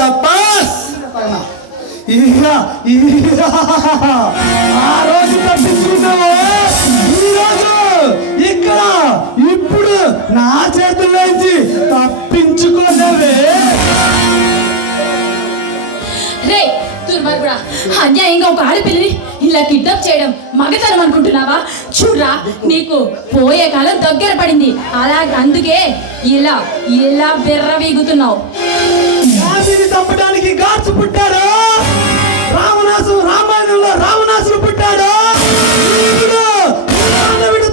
చపాస్ ఆ రోజు తప్పించుకున్నావు, ఈరోజు ఇక్కడ ఇప్పుడు నా చేతుల్లోంచి తప్పించుకోలేవే. రే దుర్మార్గుడా, అన్యాయంగా ఒక ఆడపిల్లని ఇలా కిడ్నాప్ చేయడం మగతనం అనుకుంటున్నావా? చూడ్రా, నీకు పోయే కాలం దగ్గర పడింది, అందుకే ఇలా ఇలా బెర్రవీగుతున్నావు. గాంధీని చంపడానికి గాడ్స్ పుట్టాడు, రామాయణంలో రావణాసుడు పుట్టాడు,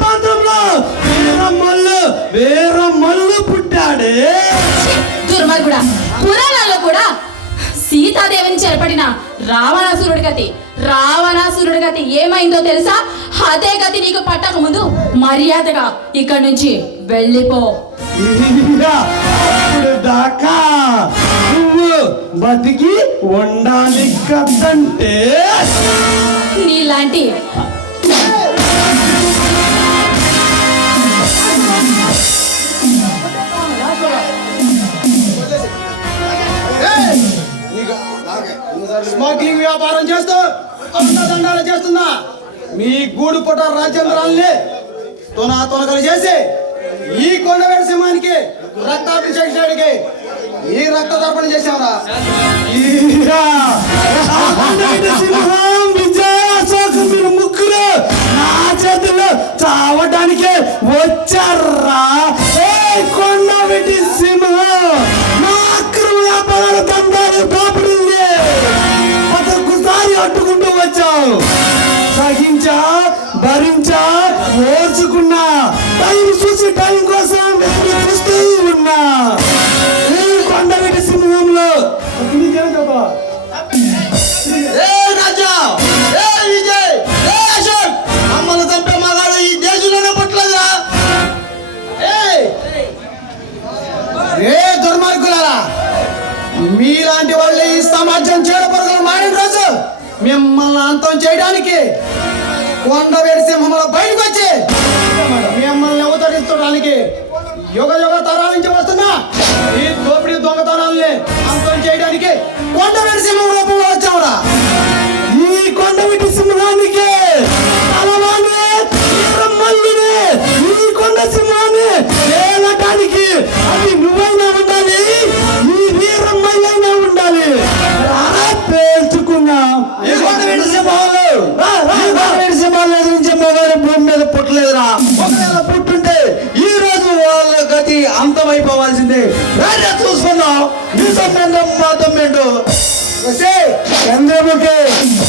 ప్రాంతంలో వీరమల్లు పుట్టాడే. దుర్మార్గుడా, పురాణాల్లో కూడా సీతాదేవిని చెరపడిన రావణాసురుడి గతి ఏమైందో తెలుసా? అదే గతి నీకు పట్టక ముందు మర్యాదగా ఇక్కడి నుంచి వెళ్ళిపో. దాకా నువ్వు బతికి ఉండాలి కదంటే నీలాంటి స్మగ్లింగ్ వ్యాపారం చేస్తూ దండాలు చేస్తున్నా మీ గూడు పుట్ట రాజ్యాంధ్రాలని తొనకలు చేసి ఈ కొండవేడి సింహానికి రక్తాభిషేకానికి ఈ రక్త తర్పణ చేశారా? మీరు ముగ్గురు నా చేతుల్లో చావడానికే వచ్చారా? కొండవేటి సింహం నా అక్రమ వ్యాపారాల దండాలు కాపాడింది, ఒక్కొక్కసారి అడ్డుకుంటూ వచ్చావు. సహించా, భరించా, ఓర్చుకున్నా, టైం చూసి టైం కోసం చూస్తూ ఉన్నా. కొండవేటి సింహంలో రాజా, విజయ్, అశోక్, మమ్మల్ని చంపే మగాడు ఈ దేశంలోనే పుట్టలేదురా. దుర్మార్గులారా, మీలాంటి వాళ్ళు ఈ సమాజం చెడపరుగులు మారిన రోజు మిమ్మల్ని అంతం చేయడానికి కొండవేడి సింహంలో బయటకు వచ్చి మిమ్మల్ని అవతరించడానికి యుగ తరాల నుంచి వస్తున్నా ఈ దోపిడీ దొంగతనాల్ని అంతం చేయడానికి కొండవేడి సింహం రూపంలో వచ్చావురా. ఈ కొండవేటి సింహానికి ఈ కొండ సింహాన్ని తేలటానికి అది నువ్వైనా ఉండాలి, ఈ వీరమ్మయ్యైనా ఉండాలి. పేల్చుకున్నా ఈ కొండవేడి సింహాలు ఎదిరించే మగారు భూమి మీద పుట్టలేదురా. ఒకవేళ పుట్టుంటే ఈ రోజు వాళ్ళ గతి అంతమైపోవాల్సిందే. చూసుకున్నాం నీ సంబంధం మా తమ్మేంటో చంద్రముఖి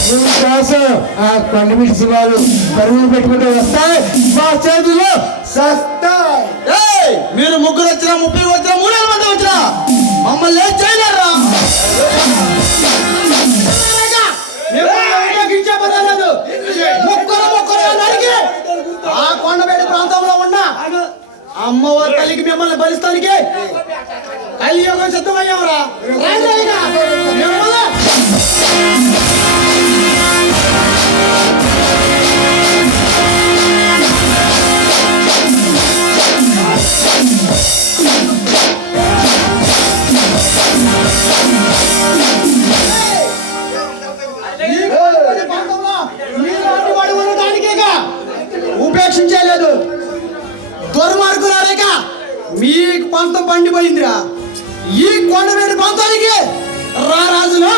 నువ్వు కోసం ఆ కొండమిటి శివాలు పరుగులు పెట్టుకుంటూ వస్తాయి, మా చేతుల్లో సస్తాయి. మీరు ముగ్గురు వచ్చినా 30 వచ్చినా 300 మంది వచ్చినా మమ్మల్ని ఏం చేయలేరా? ఆ కొండవేడి ప్రాంతంలో ఉన్న అమ్మవారి తల్లికి మిమ్మల్ని బలిస్తానికి కలియుగం సిద్ధమయ్యావురా. ఉపేక్షించలేదు దుర్మార్గులారేక మీకు పంతం పండిపోయిందిరా. ఈ కొండవేడి ప్రాంతానికి రారాజులు